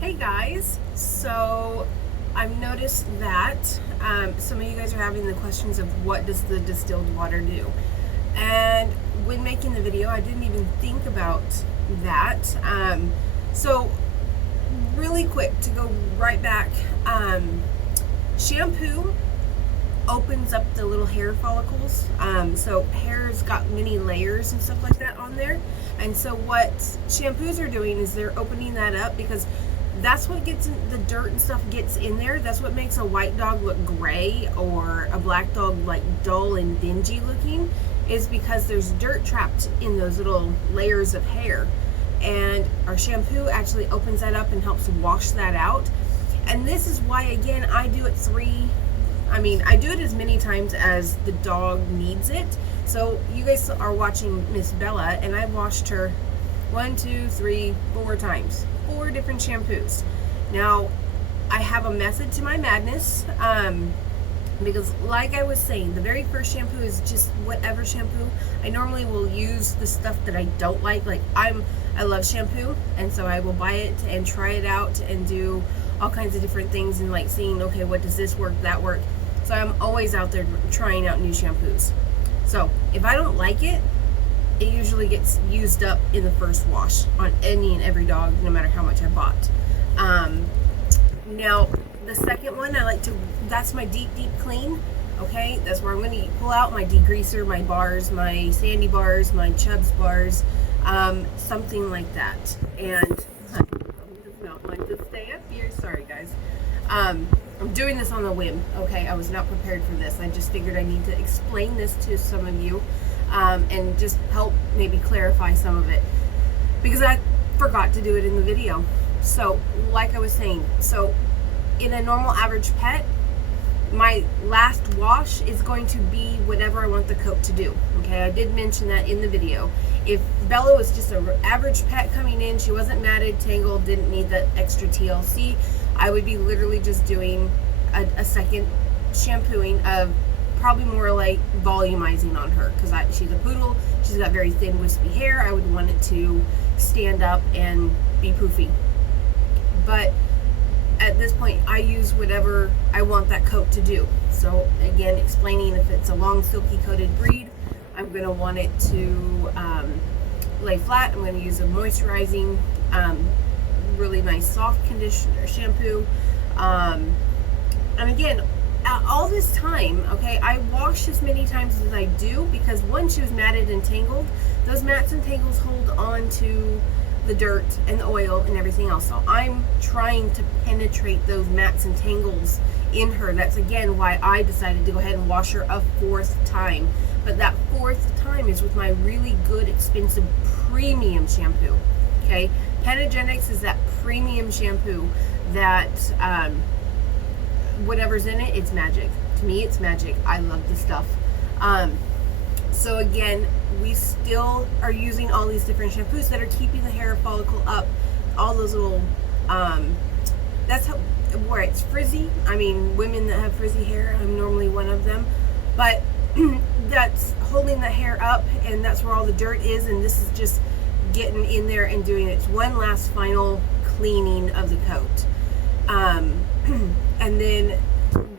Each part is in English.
Hey guys, so I've noticed that some of you guys are having the questions of what does the distilled water do, and when making the video I didn't even think about that. So really quick to go right back, shampoo opens up the little hair follicles. So hair's got many layers and stuff like that on there, and so what shampoos are doing is they're opening that up because that's what gets in, the dirt and stuff gets in there. That's what makes a white dog look gray or a black dog like dull and dingy looking, is because there's dirt trapped in those little layers of hair, and our shampoo actually opens that up and helps wash that out. And this is why, again, I do it I do it as many times as the dog needs it. So you guys are watching Miss Bella, and I washed her 1, 2, 3, 4 times. 4 different shampoos. Now, I have a method to my madness, because like I was saying, the very first shampoo is just whatever shampoo. I normally will use the stuff that I don't like. I love shampoo, and so I will buy it and try it out and do all kinds of different things and like seeing, okay, what does this work, that work. So I'm always out there trying out new shampoos. So if I don't like it, it usually gets used up in the first wash on any and every dog, no matter how much I bought. Now, the second one, that's my deep clean. Okay, that's where I'm going to pull out my degreaser, my bars, my sandy bars, my Chubbs bars, something like that. And I does not want to stay up here. Sorry, guys. I'm doing this on a whim. Okay, I was not prepared for this. I just figured I need to explain this to some of you. And just help maybe clarify some of it, because I forgot to do it in the video. So like I was saying, so in a normal average pet, my last wash is going to be whatever I want the coat to do. Okay, I did mention that in the video. If Bella was just an average pet coming in, she wasn't matted, tangled, didn't need that extra TLC, I would be literally just doing a second shampooing of probably more like volumizing on her, because she's a poodle, she's got very thin wispy hair. I would want it to stand up and be poofy. But at this point I use whatever I want that coat to do. So again, explaining, if it's a long silky coated breed, I'm going to want it to lay flat. I'm going to use a moisturizing, really nice soft conditioner shampoo, and again, all this time, okay, I wash as many times as I do, because once she was matted and tangled, those mats and tangles hold on to the dirt and the oil and everything else. So I'm trying to penetrate those mats and tangles in her. That's again why I decided to go ahead and wash her a 4th time. But that 4th time is with my really good, expensive, premium shampoo. Okay, Penagenics is that premium shampoo that whatever's in it, it's magic. To me, it's magic. I love the stuff. So again, we still are using all these different shampoos that are keeping the hair follicle up. All those little, that's how, where it's frizzy. I mean, women that have frizzy hair, I'm normally one of them. But that's holding the hair up, and that's where all the dirt is. And this is just getting in there and doing its one last final cleaning of the coat. And then,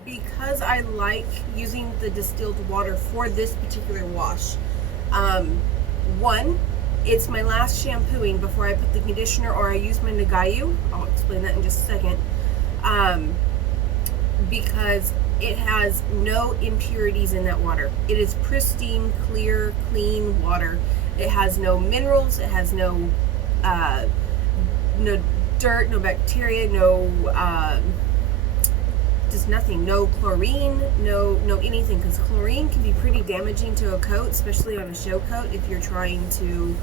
because I like using the distilled water for this particular wash, one, it's my last shampooing before I put the conditioner, or I use my Nagayu. I'll explain that in just a second. Because it has no impurities in that water. It is pristine, clear, clean water. It has no minerals. It has no dirt, no bacteria, just nothing. No chlorine, no anything, because chlorine can be pretty damaging to a coat, especially on a show coat if you're trying to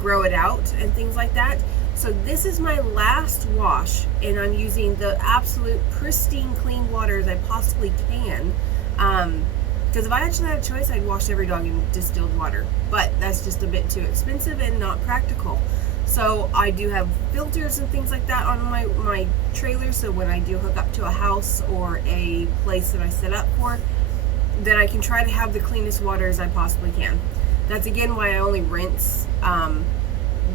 grow it out and things like that. So this is my last wash, and I'm using the absolute pristine clean water as I possibly can, because if I actually had a choice, I'd wash every dog in distilled water, but that's just a bit too expensive and not practical. So I do have filters and things like that on my trailer, so when I do hook up to a house or a place that I set up for, then I can try to have the cleanest water as I possibly can. That's again why I only rinse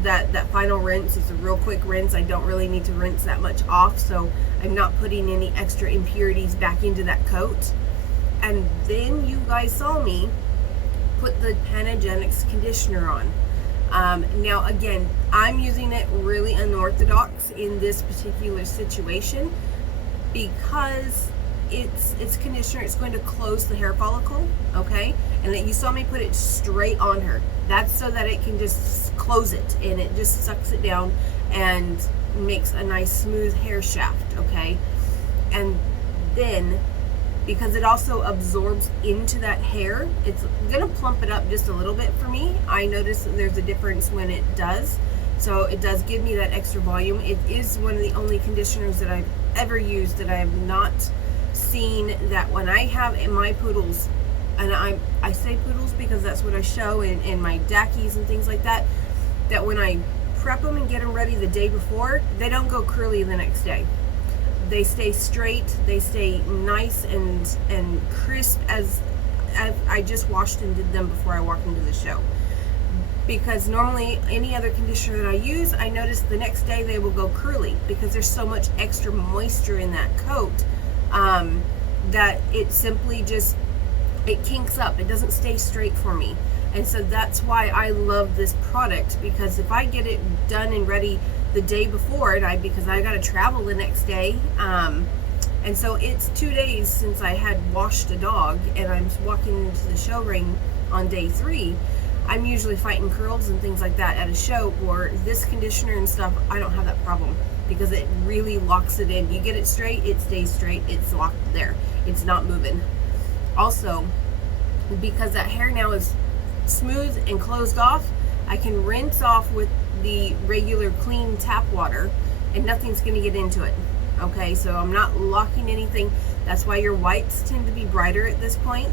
that final rinse is a real quick rinse. I don't really need to rinse that much off, so I'm not putting any extra impurities back into that coat. And then you guys saw me put the Panagenics conditioner on. Now again, I'm using it really unorthodox in this particular situation because it's conditioner. It's going to close the hair follicle, okay? And that you saw me put it straight on her. That's so that it can just close it, and it just sucks it down and makes a nice smooth hair shaft, okay? And then, because it also absorbs into that hair, it's gonna plump it up just a little bit for me. I notice that there's a difference when it does. So it does give me that extra volume. It is one of the only conditioners that I've ever used that I have not seen that when I have in my poodles, and I say poodles because that's what I show in my Dackies and things like that, that when I prep them and get them ready the day before, they don't go curly the next day. They stay straight, they stay nice and crisp as I just washed and did them before I walked into the show. Because normally any other conditioner that I use, I notice the next day they will go curly because there's so much extra moisture in that coat that it simply just, it kinks up. It doesn't stay straight for me. And so that's why I love this product, because if I get it done and ready the day before, and because I got to travel the next day, and so it's 2 days since I had washed a dog, and I'm walking into the show ring on day 3. I'm usually fighting curls and things like that at a show, or this conditioner and stuff, I don't have that problem because it really locks it in. You get it straight, it stays straight, it's locked there. It's not moving. Also, because that hair now is smooth and closed off, I can rinse off with the regular clean tap water and nothing's going to get into it. Okay, so I'm not locking anything. That's why your whites tend to be brighter at this point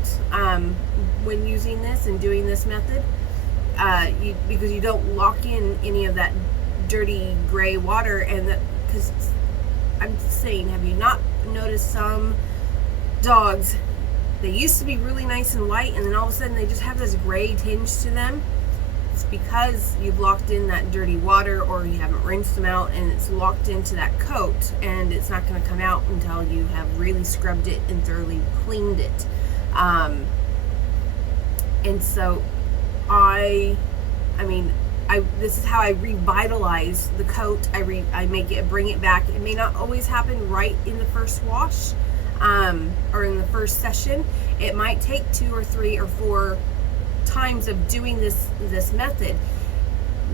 when using this and doing this method, because you don't lock in any of that dirty gray water. And that, because I'm saying, have you not noticed some dogs, they used to be really nice and white, and then all of a sudden they just have this gray tinge to them? It's because you've locked in that dirty water, or you haven't rinsed them out, and it's locked into that coat, and it's not going to come out until you have really scrubbed it and thoroughly cleaned it. And so this is how I revitalize the coat. I make it, bring it back. It may not always happen right in the first wash, or in the first session. It might take 2 or 3 or 4 times of doing this method.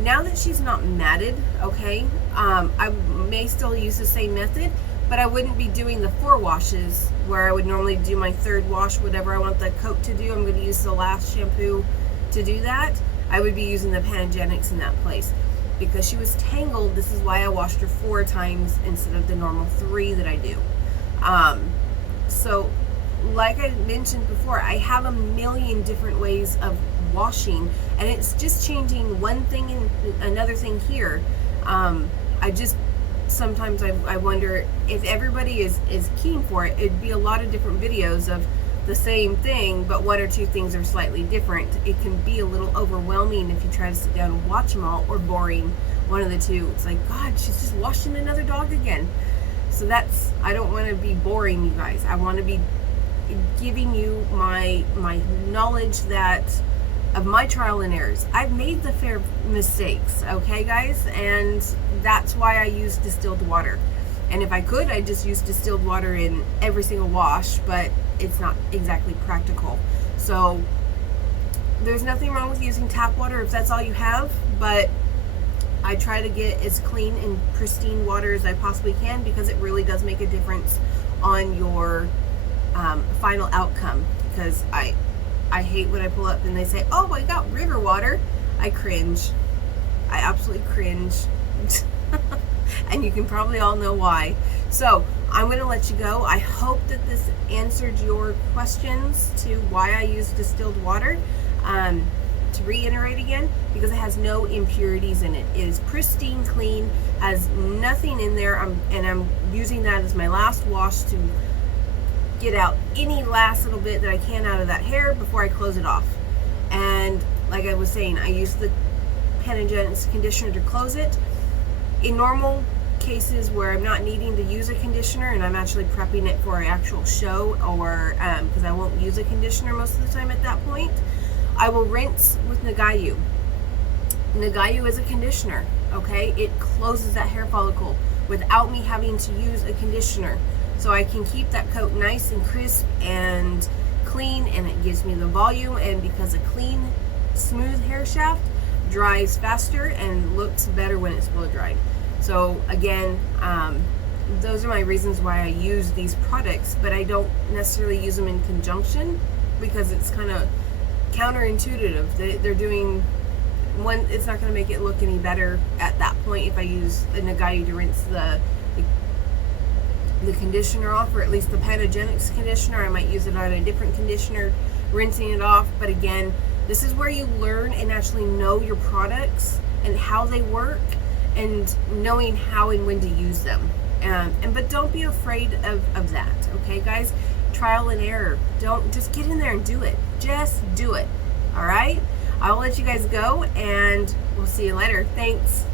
Now that she's not matted, okay, I may still use the same method, but I wouldn't be doing the 4 washes where I would normally do my 3rd wash, whatever I want the coat to do. I'm going to use the last shampoo to do that. I would be using the Panagenics in that place. Because she was tangled, this is why I washed her 4 times instead of the normal 3 that I do. So like I mentioned before, I have a million different ways of washing, and it's just changing one thing and another thing here. Sometimes I wonder if everybody is keen for it. It'd be a lot of different videos of the same thing, but 1 or 2 things are slightly different. It can be a little overwhelming if you try to sit down and watch them all, or boring, one of the two. It's like, God, she's just washing another dog again. So I don't want to be boring you guys. I want to be giving you my knowledge of my trial and errors. I've made the fair mistakes, okay guys, and that's why I use distilled water. And if I could, I'd just use distilled water in every single wash, but it's not exactly practical. So there's nothing wrong with using tap water if that's all you have, but I try to get as clean and pristine water as I possibly can, because it really does make a difference on your final outcome. Because I hate when I pull up and they say, oh, I got river water. I cringe. I absolutely cringe. And you can probably all know why. So I'm going to let you go. I hope that this answered your questions to why I use distilled water. To reiterate again, because it has no impurities in it. It is pristine, clean, has nothing in there. I'm using that as my last wash to get out any last little bit that I can out of that hair before I close it off. And like I was saying, I use the Panagenics conditioner to close it. In normal cases where I'm not needing to use a conditioner and I'm actually prepping it for an actual show, or because I won't use a conditioner most of the time at that point, I will rinse with Nagayu. Nagayu is a conditioner, okay? It closes that hair follicle without me having to use a conditioner. So I can keep that coat nice and crisp and clean, and it gives me the volume, and because a clean, smooth hair shaft dries faster and looks better when it's blow dried. So again, those are my reasons why I use these products, but I don't necessarily use them in conjunction because it's kind of counterintuitive. They're doing one, it's not going to make it look any better at that point if I use a Nagayu to rinse the conditioner off, or at least the Panagenics conditioner. I might use it on a different conditioner, rinsing it off. But again, this is where you learn and actually know your products and how they work, and knowing how and when to use them. But don't be afraid of that, okay, guys? Trial and error. Don't just get in there and do it. Just do it. All right? I'll let you guys go, and we'll see you later. Thanks.